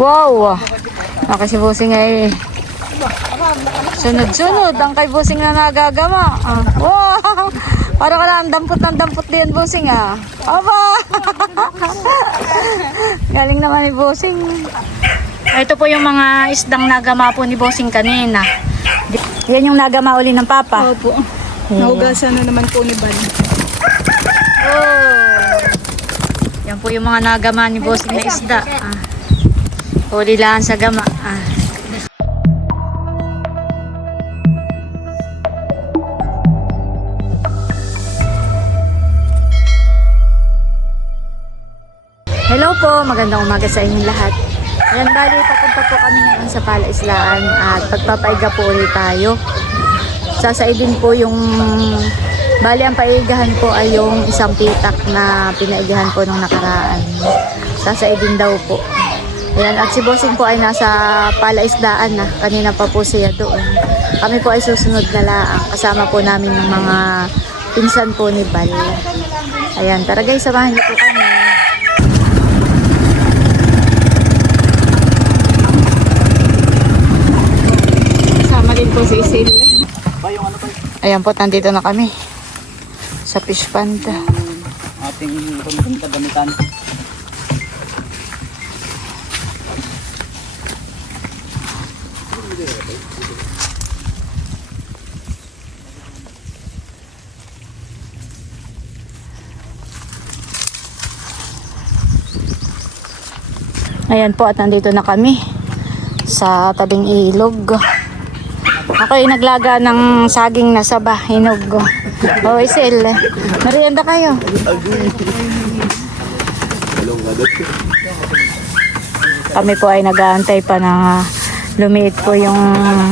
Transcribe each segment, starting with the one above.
Wow! Si Busing ay sunod-sunod. Ang kay Busing na nagagama. Wow! Para ka lang dampot ng dampot din, Busing ah. Aba! Galing naman ni Busing. Ito po yung mga isdang nagama po ni Busing kanina. Yan yung nagama uli ng Papa. Opo. Nahugasan na naman po ni Bal. Oh. Yan po yung mga nagama ni Busing na isda. Huli lang sa gama. Hello po, magandang umaga sa inyong lahat. Ayan, bali, papunta po kami ngayon sa Palaislaan at pagpapaiga po ulit tayo. Sasaidin po yung, bali ang paigahan po ay yung isang pitak na pinaigahan po nung nakaraan. Sasaidin daw po. Ayan, at si Bossing po ay nasa Palaisdaan na. Kanina pa po siya doon. Kami po ay susunod na laang. Kasama po namin ng mga pinsan po ni Bal. Ayan, tara guys, samahan niyo po kami. Kasama din po si Isil. Ayan po, nandito na kami sa fish pond. Ating kagamitan. Ayan po, at nandito na kami sa tabing ilog. Ako ay naglaga ng saging na saba, hinog. O Isil, merienda kayo. Kami po ay nag-aantay pa na lumiit po yung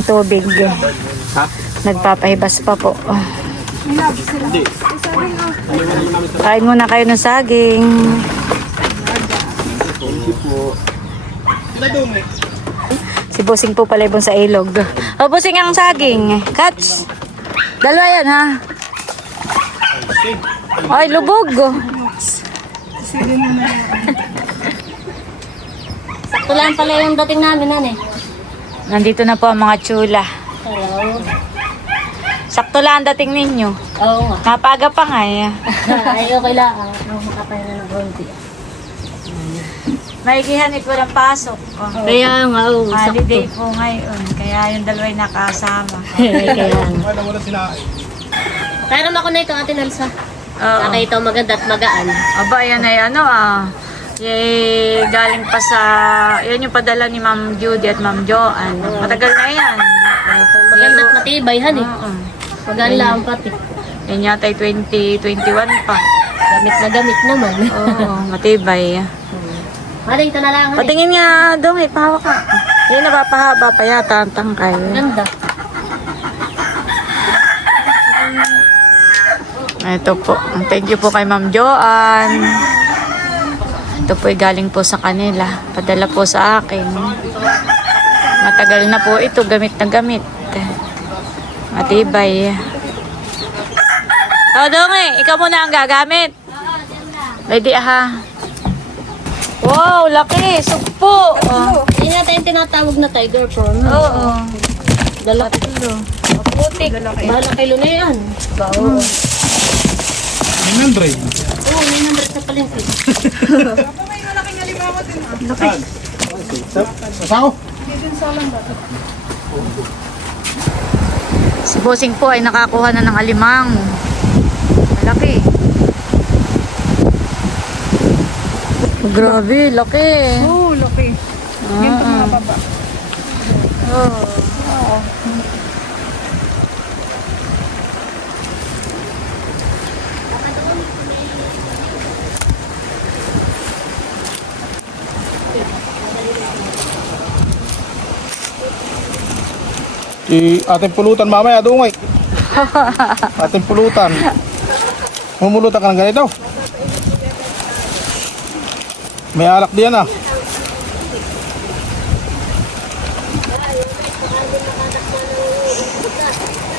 tubig. Nagpapahibas pa po. Kain muna kayo ng saging. Si Busing po pala ibon sa ilog. O Busing ang saging. Catch. Dalawa yan ha. Ay lubog. Sakto lang pala yung dating namin, nane. Nandito na po ang mga tsula. Hello. Sakto lang ang dating ninyo. Oo nga. Napaga pa nga eh. Ay, okay lang. Makapay na ng bronze. Maigihan ito walang pasok. Kaya nga, oo. Holiday po ngayon. Kaya yung dalawa'y nakasama. Kaya nga. Pero ako na ito, Ate Nelsa. Oo. Nakita mo maganda at magaan. Aba, yan ay ano Yay, galing pa sa, yan yung padala ni Ma'am Judy at Ma'am Joanne. Matagal na yan. Maganda at matibay, han eh. Oo. Magaan lang pati. Yan yata ay 2021 pa. Gamit na gamit naman. Oo, matibay. Haling ka na lang, han eh. Patingin nga doon, ipahawak ka. Yan, napapahaba pa yata ang tangkay. Maganda. Ito po. Thank you po kay Ma'am Joanne. Ito po ay galing po sa kanila. Padala po sa akin. Matagal na po ito. Gamit na gamit. Matibay. O, Dongi, ikaw muna ang gagamit. Ready ha? Wow, laki. Sugpo. Hindi natin yung tinatawag na tiger prawn. Oo. Dala Putik. Bahala kilo na yan. Oo. 900. Oo, 900 sa palengke. Sasaw? Si Bossing po ay nakakuha na ng alimang. Malaki. Oh, grabe, laki. Oo, laki. Yan po mga baba. Ating pulutan mamaya, dungay. Ating pulutan. Mumulutan ka ng ganito. May alak diyan ah.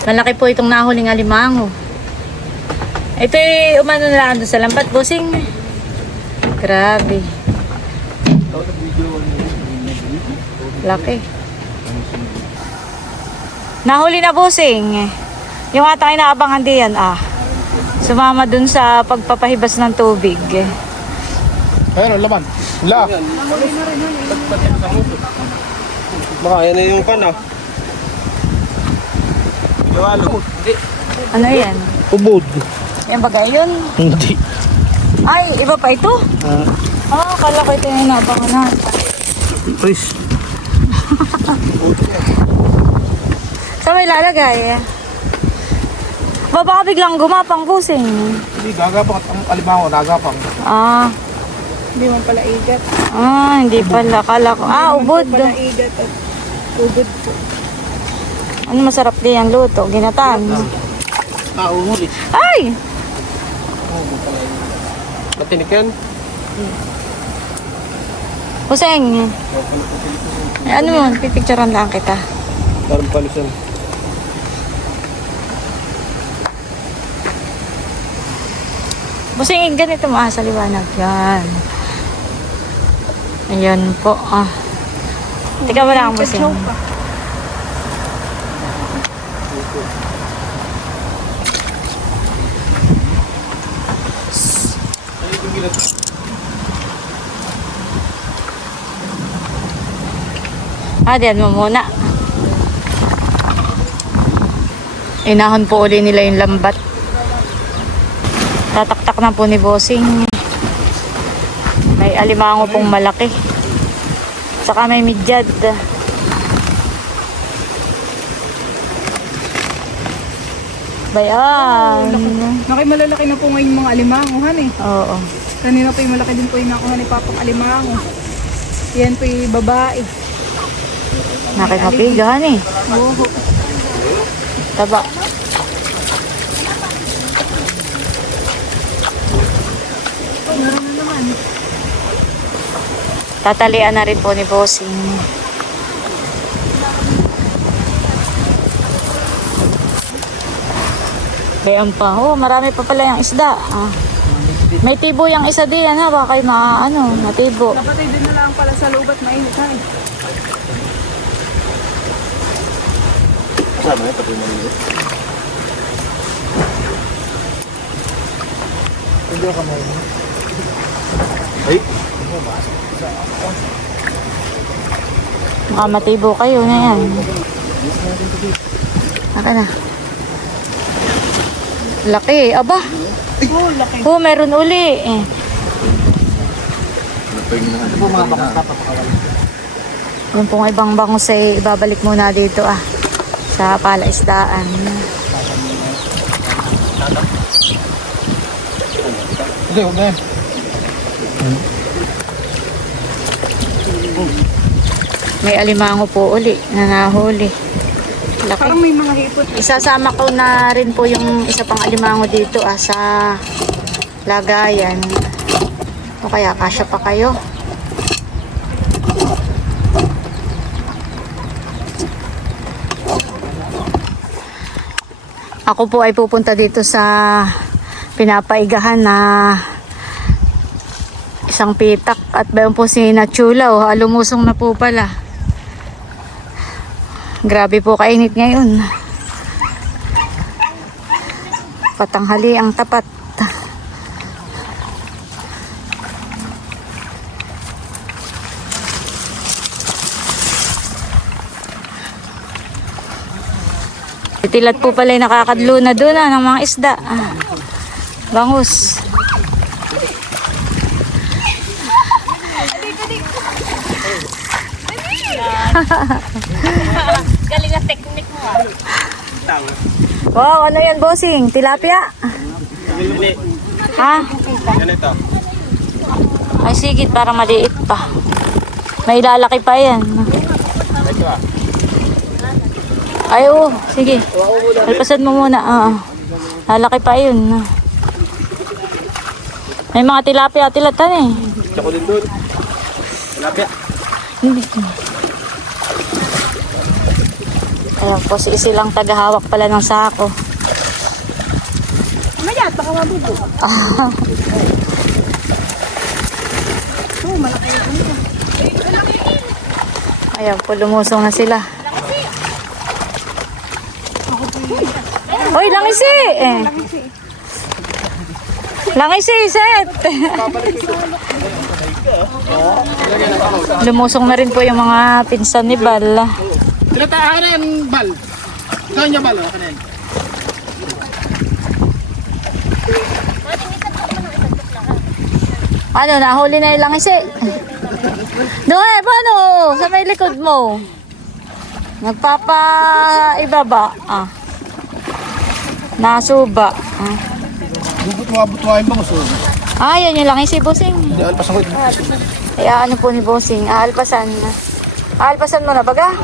Malaki po itong nahuling alimango. Ito ay umano na lang doon sa lambat, Bossing. Grabe. Laki. Nahuli na busing. Yung atang inaabangan diyan sumama dun sa pagpapahibas ng tubig. Ayun, ang laman. La. Baka yan na yung kan Ano yan? Ubod. Yan bagay yun? Hindi. Ay, iba pa ito? Kala ko ito yung inaabangan natin. Please. Saan may lalagay? Baka biglang gumapang busing. Hindi, gagapang at ang alimango, nagapang. Hindi mo pala igat. Hindi pala. Kala ko. Ubod. Pala igat at ubod po. Ano masarap din ang luto? Ginatan. Uhuli. Ay! matinik yan. Puseng. Ano mo? Pipicturean lang kita. Parang palusan. Busing, ganito mo sa liwanag. Yan. Ayan po. Tika mo lang, busing. Diyan mo muna. Inahon po uli nila yung lambat. Tataktak na po ni Bossing. May alimango pong malaki. Saka may midyad. Bayan. Malalaki na po ngayon mga alimanguhan eh. Oo. Kanina po yung malaki din po yung nakuha ni Papang alimango. Yan po yung babae. Nakimapigahan eh. Oo. Taba. Meron na naman. Tatalian na rin po ni Bossing. Bayan pa. Marami pa pala yung isda. May tibo yung isa diyan baka kayo matibo. Kapatid din na lang pala sa lubat mainit ha. Sama na, pati maliit. Hindi ka mo. Ay, Baka matibo kayo na yan. Aka na. Laki. Aba. Laki. Meron uli. Yung pong ibang bangus ay ibabalik muna dito sa palaisdaan. Hindi, huwag na yan. May alimango po uli na nahuli. Laki. Parang may mga hipot. Isasama ko na rin po yung isa pang alimango dito sa lagayan. O kaya kasya pa kayo. Ako po ay pupunta dito sa pinapaigahan na isang pitak at bayon po si Nachula lumusong na po pala. Grabe po kainit ngayon. Patanghali ang tapat. Tilat po pala yung nakakadlo na doon ng mga isda. Bangus. Galing na technique mo Wow, ano yan, bossing? Tilapia? Ha? ganito. Ay, sige, para maliit pa. May lalaki pa yan. Ito Ay, sige. Palpasan mo muna. Lalaki pa yun. May mga tilapia, tilatan eh. Tsaka din doon. Tilapia. Hindi. Ayan po, si Isi lang tagahawak pala ng sako. Mayat, baka mabubo. Malaki yung ano. Ayan po, lumusong na sila. Hoy, langisi! Langisi, set! Lumusong na rin po yung mga pinsan ni Bal. Tinatahan na yung bal. Ito niya bal, oh. Kanin. Ano, nahuli na yung langisi? Noe, paano? Sa may likod mo. Nagpapa-ibaba. Nasuba. Bubutwa-butwain ba gusto? Yan yung langisi, bossing. Hindi, alpas ako. Kaya ano po ni bossing, aalpasan. Aalpasan mo na baga?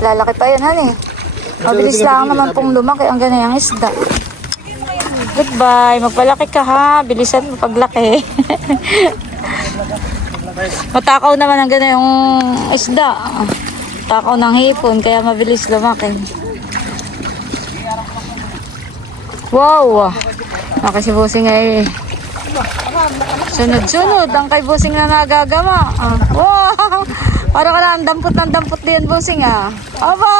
Lalaki pa yun, honey. Mabilis lang naman pong lumaki ang ganayang isda. Goodbye. Magpalaki ka ha. Bilisan mo paglaki. Matakaw naman ang ganayang isda. Takaw ng hipon kaya mabilis lumaki. Wow! Si Busing ay sunod-sunod. Ang kay Busing na nagagama. Wow! Para ka lang dampot ng dampot diyan, Busing Aba!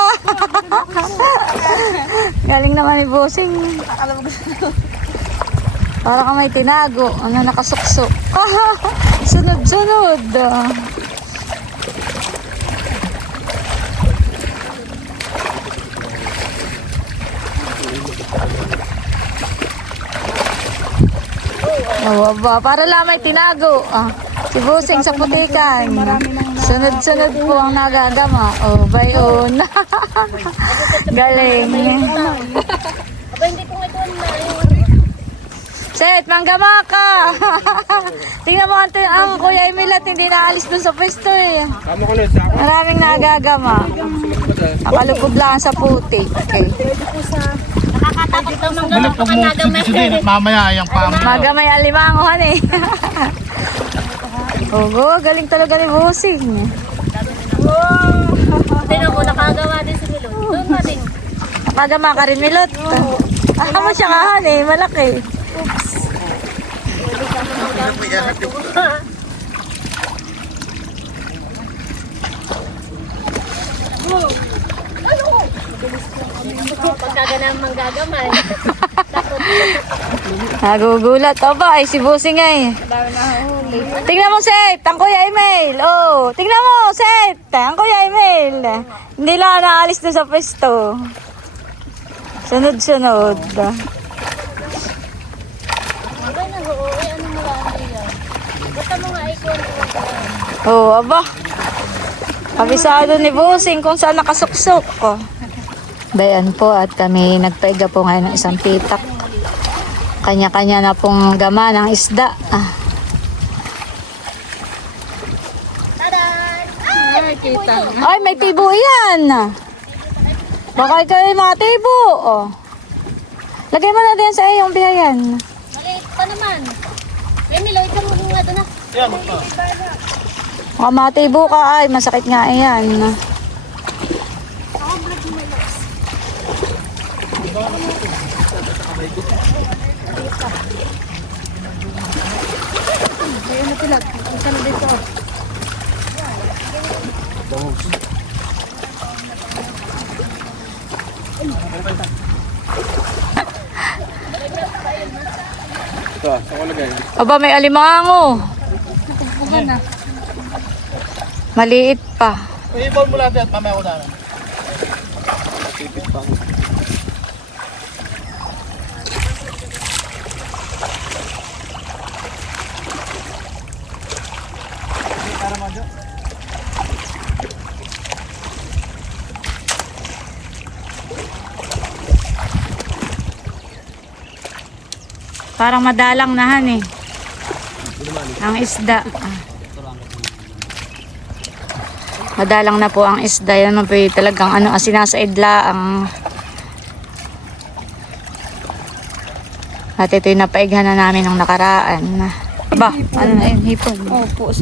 Galing naman ni Busing. Para ka may tinago. Nakasuksok. Sunod-sunod. Aba, para lang may tinago. Si Busing sa putikan. Sunod-sunod po ang nagagama. Bayon. Galing. Aba, hindi ko ito Set, manggama ka. Tingnan mo ang Kuya Emil at hindi naalis dun sa pwesto Kamo ko ulit sa ako. Maraming nagagama. Nakalubog lang sa putik. Okay. nakakatakot daw mga Bilang pag mo sudin at mamaya yung pang. Magamay alimangohan Oo, galing talaga ni Busing. Tinan mo, nakagawa din si Milot. Doon pa din. Magama ka rin, Milot. Mo siya nga, malaki. Pagkaganang manggagamay. Nagugulat. Aba, si Busing Tingnan mo, Seth. Ang Kuya Emil. Tingnan mo, Seth. Ang Kuya Emil. Hindi lang naalis doon sa pwesto. Sunod-sunod. Aba. Kabisado ni Busing kung saan nakasuksok ko. Bayan po at kami nagpaiga po ngayon ng isang pitak. Kanya-kanya na pong gama ng isda. Ay, may tibo yan. Baka ikaw ay mga tibo. Lagay mo na din sa iyong biyayan. Maliit pa naman. May Milot, ikaw mo nga doon Baka mga tibo ka ay masakit nga yan. Ito, saan ko lagay? Aba, may alimango. Maliit pa. I-ball mo natin at mamaya ko na. Tipid pa. Parang madalang nahan ang isda. Madalang na po ang isda. Yan naman po talagang sinasaidla ang at ito yung napaighan na namin ng nakaraan. Ba, ano na yun? Hipon. Opo.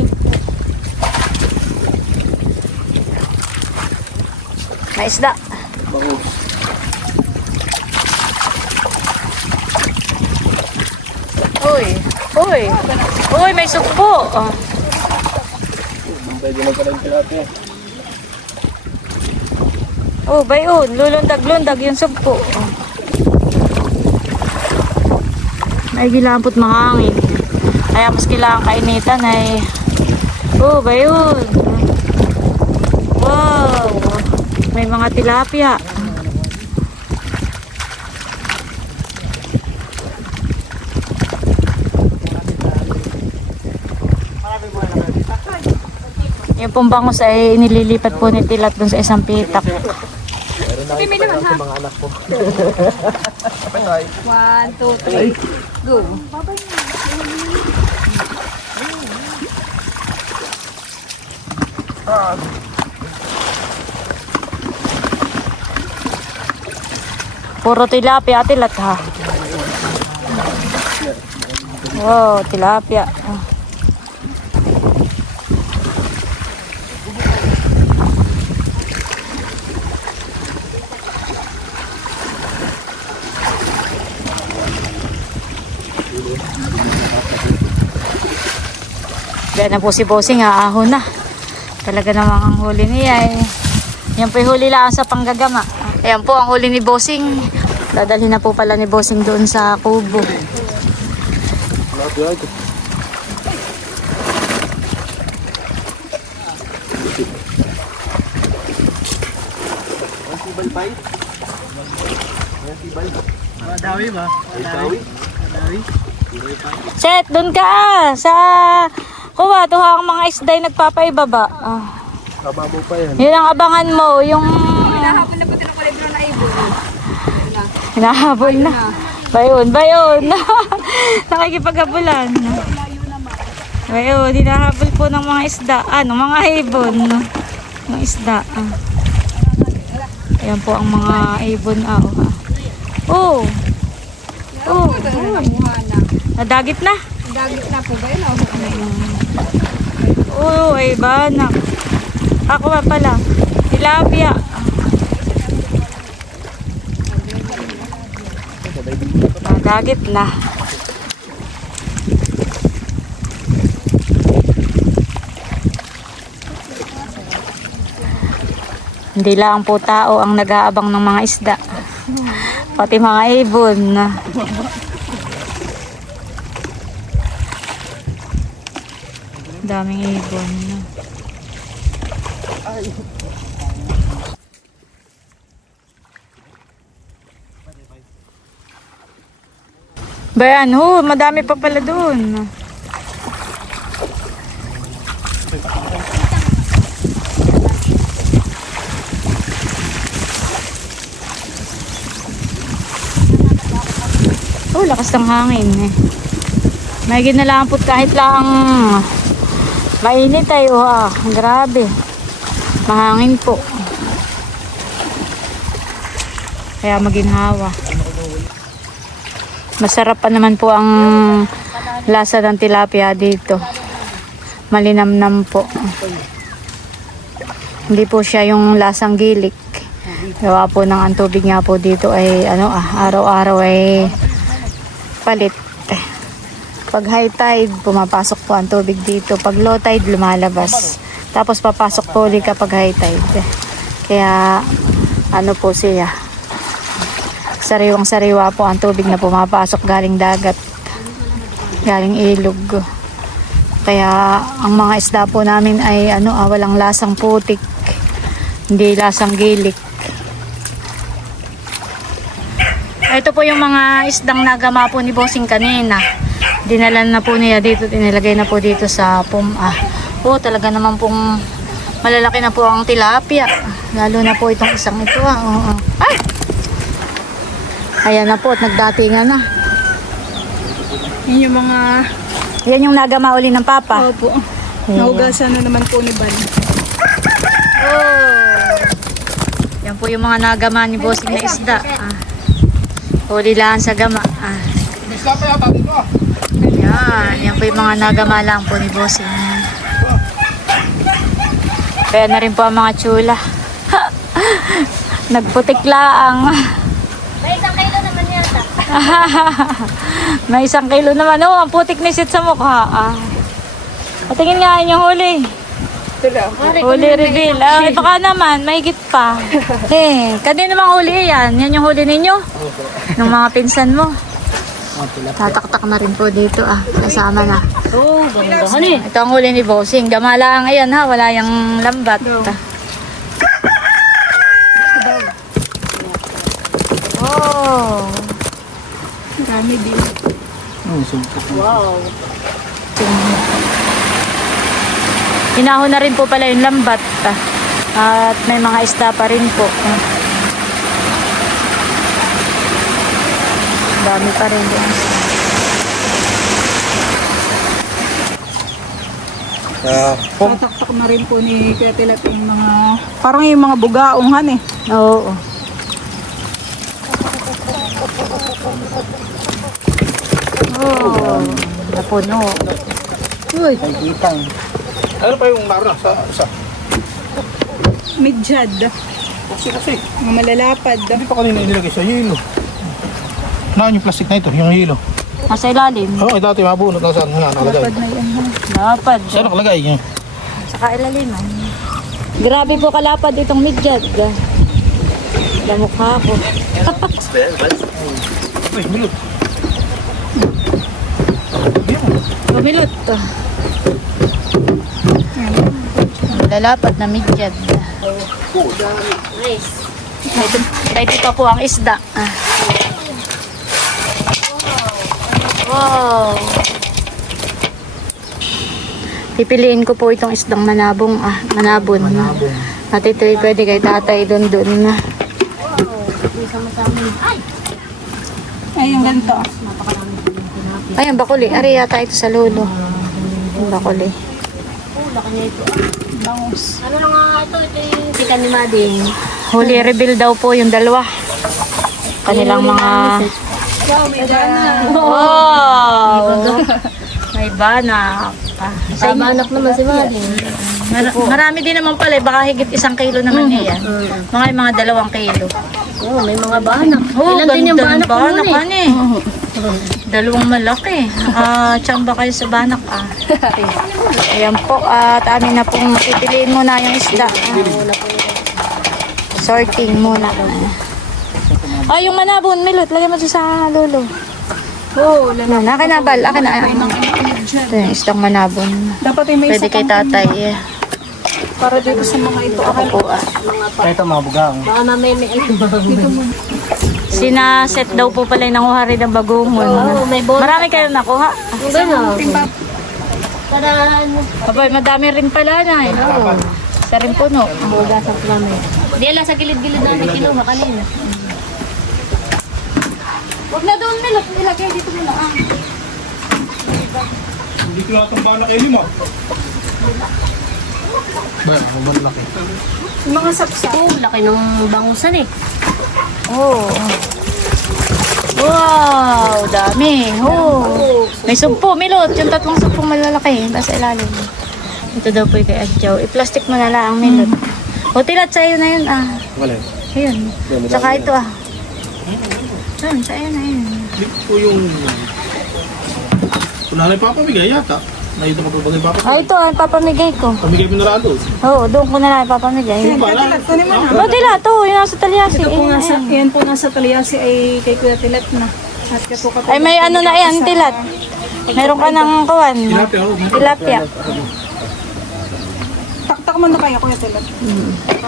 May isda. Uy, may sugpo. Pwede lang pala yung tilapia. Oh, bayon. Lulundag-lundag yung sugpo. Oh. May gilampot mahangin. Kaya mas kailangan kainitan ay... Oh, bayon. Wow. May mga tilapia. Yung pong bangus ay nililipat po ni Tilat dun sa isang pitak. Hindi, may naman ha. Mga anak ko. 1, 2, 3, go. Puro tilapia, Tilat ha. Wow, tilapia. Diyan na po si Bossing, aahon na. Talaga namang ang huli niya eh. Yan po yung huli lang sa panggagama. Ayan po ang huli ni Bossing. Dadalhin na po pala ni Bossing doon sa kubo. Madawi ba? Madawi? Madawi? Chet, doon ka sa kuha, tuha ang mga isday nagpapaibaba. Kababaw pa yan. Yun ang abangan mo, yung Hinahabol na po din ang kalibro na ibon. hinahabol na. Bayon, bayon. Nakikipaghabulan. Bayon, hinahabol po ng mga isda. Ano, mga ibon. Mga isda. Ayan po ang mga ibon. Oh. Oh. Nadagit na. Dagit na po ba yun? Oh, ay banak. Ako pa pala. Tilapia. Nadagit na. Hindi lang po tao ang nag-aabang ng mga isda. Pati mga ibon. Daming ibon. Bayan, madami pa pala doon. Oh, lakas ng hangin eh. May ginalampot kahit lang mainit ay grabe. Mahangin po. Kaya maginhawa. Masarap pa naman po ang lasa ng tilapia dito. Malinamnam po. Hindi po siya yung lasang gilik. Gawa po ng ang tubig nga po dito ay araw-araw ay palit. Pag high tide, pumapasok po ang tubig dito. Pag low tide, lumalabas. Tapos papasok po ulit kapag high tide. Kaya po siya. Sariwang-sariwa po ang tubig na pumapasok galing dagat. Galing ilog. Kaya ang mga isda po namin ay walang lasang putik. Hindi lasang gilik. Ito po yung mga isdang nagama po ni Bossing kanina. Dinala na po niya dito, inilagay na po dito sa talaga naman pong malalaki na po ang tilapia. Lalo na po itong isang ito. Ay! Ayan na po at nagdatingan na. Yun yung mga... Yan yung nagama uli ng papa. Opo. Nahugasan na naman po ni Ban. Yan po yung mga nagama ni Bossing na isda. Huli lang sa gama. Discapa yata dito Yan po yung mga nagama lang po ni Bossing. Kaya na rin po ang mga tsula. Nagputik laang. May 1 kilo naman yata. May 1 kilo naman. Ang putik ni Sit sa mukha. Patingin nga yung huli. Huli reveal. Ay, baka naman, mahigit pa. Kanina namang huli yan. Yan yung huli ninyo? Ng mga pinsan mo. Tataktak na rin po dito kasama na. Oo, ganda ka ni. Ito ang huli ni Bossing. Gamala ang ayan wala yung lambat. Oh. Dami din. Wow. Hinahon na rin po pala yung lambat. At may mga isda pa rin po. Dami pa rin din. Tataktak na rin po ni Kuya Tilat yung mga, parang yung mga bugaonghan eh. Oo. Oh, napuno. Uy. Ano pa yung naroon sa Midyad. kasi. Mga malalapad. Hindi pa kanina inilagay sa hilo. Naan yung plastic na ito, yung hilo. Nasa ilalim. Oo, dati mabunot na saan nakalagay. Lapad na yan. Lapad. Saan nakalagay yun? Saka ilaliman. Grabe po kalapad itong midyad. Lamukha ko. Uy, milot. Pumilot. Lalapad na midyad. Nice. Ito pa po ang isda. Wow. Pipiliin ko po itong isdang manabong. Manabon. At ito ay pwede kay tatay doon na. Ay, yung ganito. Ay, ang bakuli. Ari yata ito sa lolo. Ang bakuli. Laki niya ito. Bangus. Ano na nga ito? Ito yung chicken ni Mading. Huli reveal daw po yung dalawa. Kanilang mga... Wow, may gana. Wow! May banak. Sa anak naman si Mading. Marami din naman pala. Baka higit 1 kilo naman yan. Mga 2 kilo. Oo, may mga banak. Oh, Ilan din yung banak mo banak nun eh? 2 malaki. Tsamba kayo sa banak Ayan po. At amin na pong pipiliin muna yung isda. Sorting muna. Yung manabon, Milot. Lagay mo sa lolo. Oo, Akin na, bal. Akin na. Ito yung isdang manabon. dapat yung may Pwede isa kay pang tatay. para dito sa mga ito. Ako po. Ito mga bugaong. Baka mamay may Sinaset daw po pala yung nanguhari ng bagungon. Oo, may bonus. Marami kayo nakuha. Gano'n. Para ano. Abay, madami rin pala na eh. Isa rin puno. Buga sa plame. Di lang sa gilid-gilid namin kinuha kanina. Huwag na doon, Milot. Ilagay dito muna. Hindi ko lahat ang banak ay 5. Ba, malaki. Yung mga sapsap. Oo, laki ng bangusan eh. Oh. Wow, dami. Oh. May sumpo, Milot. Yung 3 sumpong malalaki. Nasa ilalim. Ito daw po yung kay Adjaw. I-plastic mo na lang, Milot. O, tilat sa'yo na yun, Wala. Ayun. Saka ito, Ayun, sa'yo na yun. Hindi ko yung... Kung nanay papamigay yata. Nahito ka pa bagay papamigay. Ito, papamigay ko. Pamigay mo na lang doon. Oo, doon ko na lang papamigay. Tilat, kunin mo na. O, tilat. Yung nasa talyasi. Ito po nasa, yan po nasa Talyasi ay kay Kuya Tilat na. At ito ka Ay, may ano na yan, tilat. Meron ka ng kawan. Tilapia, oh. Tilapia. Taktak mo na kayo Kuya Tilat.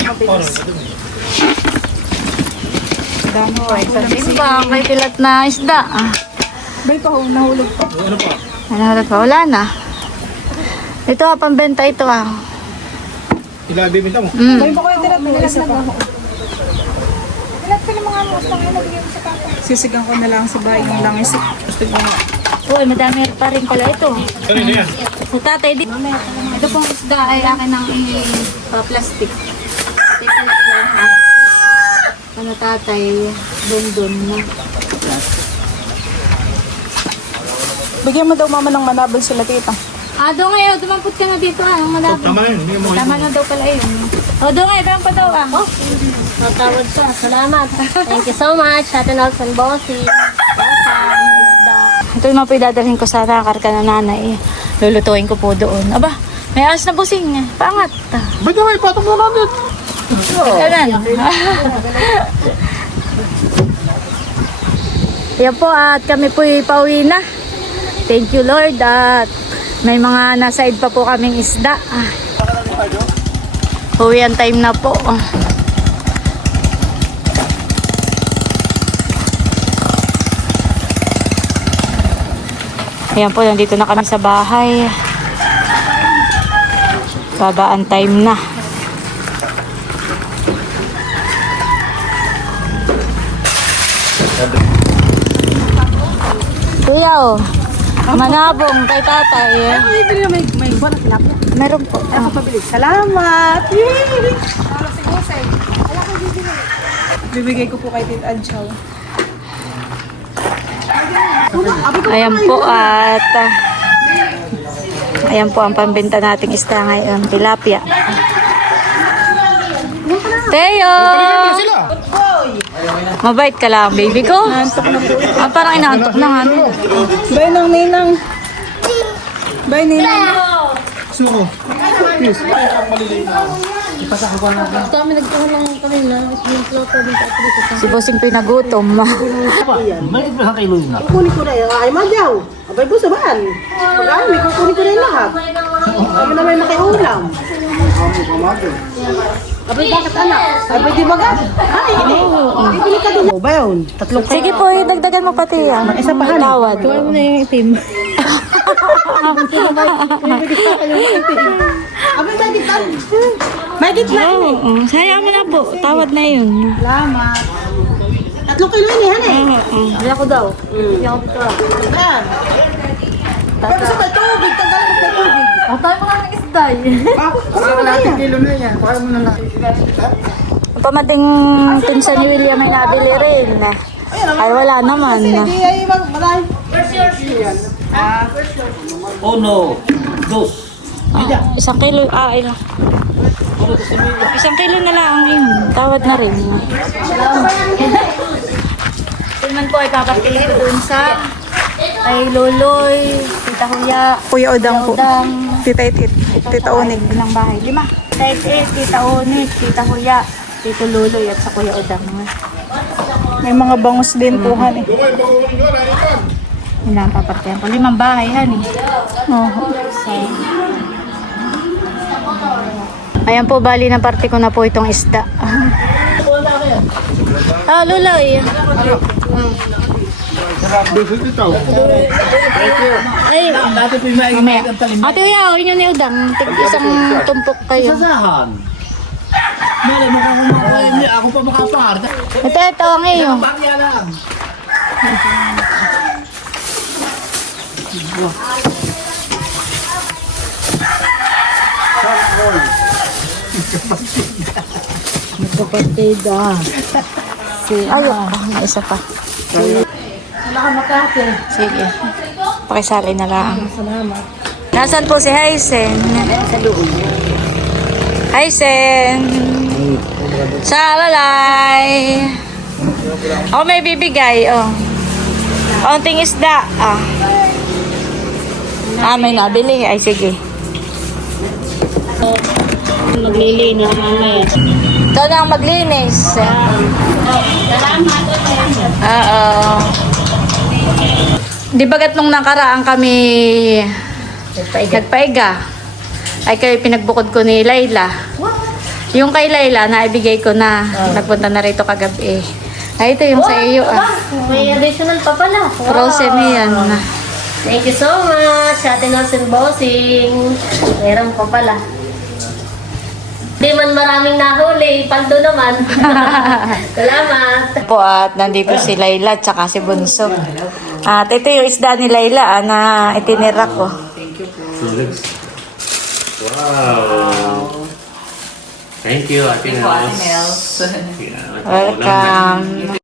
Mabilis. Dami pa. Timbang, may tilat na isda. Bay pa ho, nahulog pa. Ano pa? Ano pa? Wala na. Ito, pambenta ito. Ilabibinta mo? Bay pa Kuya Tilat, may isa pa. Tilat ko ng mga musta ngayon, nabigyan mo sa papa. Sisigang ko na lang sa bahay ng langis. Uy, madami pa rin pala ito. Kanina yan? Sa tatay, ito pong isda ay akin ng plastic. Ito lang. Ano tatay, doon na. Bigyan mo daw mama ng manabon sila tita. Doon ngayon, dumampot ka na dito ang malabo. Tama na yun. Hindi mo Tama na daw pala yun. Doon ngayon, dumampot daw Natawad ka. Salamat. Thank you so much. Ate Nelson Bossy. Welcome. Ito yung mga po idadalhin ko sa karka na nanay. Lulutuin ko po doon. Aba, May alas na busing. Pangat. Ba't naman ipatong mo natin? Ganun. Yan po at kami po pauwi na. Thank you Lord at may mga nasaid pa po kaming isda. Uwian time na po. Ayan po, nandito na kami sa bahay. Babaan time na. Kuya oh, manabong kay tatay. May buwan na tilapia. Meron po. Ako pabili. Salamat! Yay! Bibigay ko po kay Tita Adjaw. Ayan po at ayan po ang pambenta nating isda ngayon, tilapia. Teo! Sila! Mabait ka lang, baby ko. Parang inaantok na nga. Bye nang ninang. Bye ninang. Suko. Please. Kami nagkaroon ng kanila. Sinimplota din sa dito. Si Bossing pinagutom. Kukunin ko na yan. Ay, madyaw. Abay po sa baan. Pag-ano, may kukunin ko na yung lahat. Kami na may makiulam. Abay, bakit anak? Abay, di ba gan? Ay, hindi. Bibili ka din. O ba yun? Tatlong Sige po, dagdagan mo pati yan. isa pa, honey. Tawad. Ano na yung itim? Abay, may gitan. May gitna. Sayang mo na po. Tawad na yun. Salamat. 3 kilo yun, honey. Ay ako daw. Hindi ako dito. Ayan. Pero sa may tubig, tanggalin mo sa tubig. Ako tayo mga ng isda eh. Kilo na yan. Kaya mo na lang. Pamating pinsan ni William ay nabili rin. Ay wala naman. Hindi ay malay. Isang kilo. Ilang. Isang kilo na lang yun. Tawad na rin. Tulman po ay papapili ko dun sa kay Loloy, Tita Huya, Kuya Odang po. Odang, Tita Itit. Tita Onig. Ilang bahay? 5. Tita Tita Onig, Tita Huya, Tito Loloy at sa Kuya Odang. May mga bangus din po, honey. Yun lang papartihan ko. 5 bahay, honey. Oh. Ayan po, bali ng parte ko na po itong isda. Loloy. Ay, mamaya. Ate Huya, yun yun ni Udang. Isang tumpok kayo. Sasahan. Mali mo kung ako pa makapar. Ito, ang iyo. Bakya lang. Magkapatid may isa pa. Sige. Pakisali na lang. Nasaan po si Hysen? Hysen! Sa lalay! Ako may bibigay, oh. Kaunting isda, may nabili. Ay, sige. Maglilinis mamaya. Ito na ang maglinis. Oo. Di bagat nung nakaraan kami nagpaiga, ay kayo pinagbukod ko ni Layla. Yung kay Layla, naibigay ko na. Nagpunta na rito kagabi. Ay, ito yung sa iyo. May additional pa pala. Frozen yan. Thank you so much, Ate Nelson Bossing. Meron pa pala. Di man maraming nahuli, paldo naman. Salamat. Po at nandito si Layla at saka si Bunso. At ito yung isda ni Layla na itinira ko. Wow. Thank you, Ate Nels. Yeah, Welcome.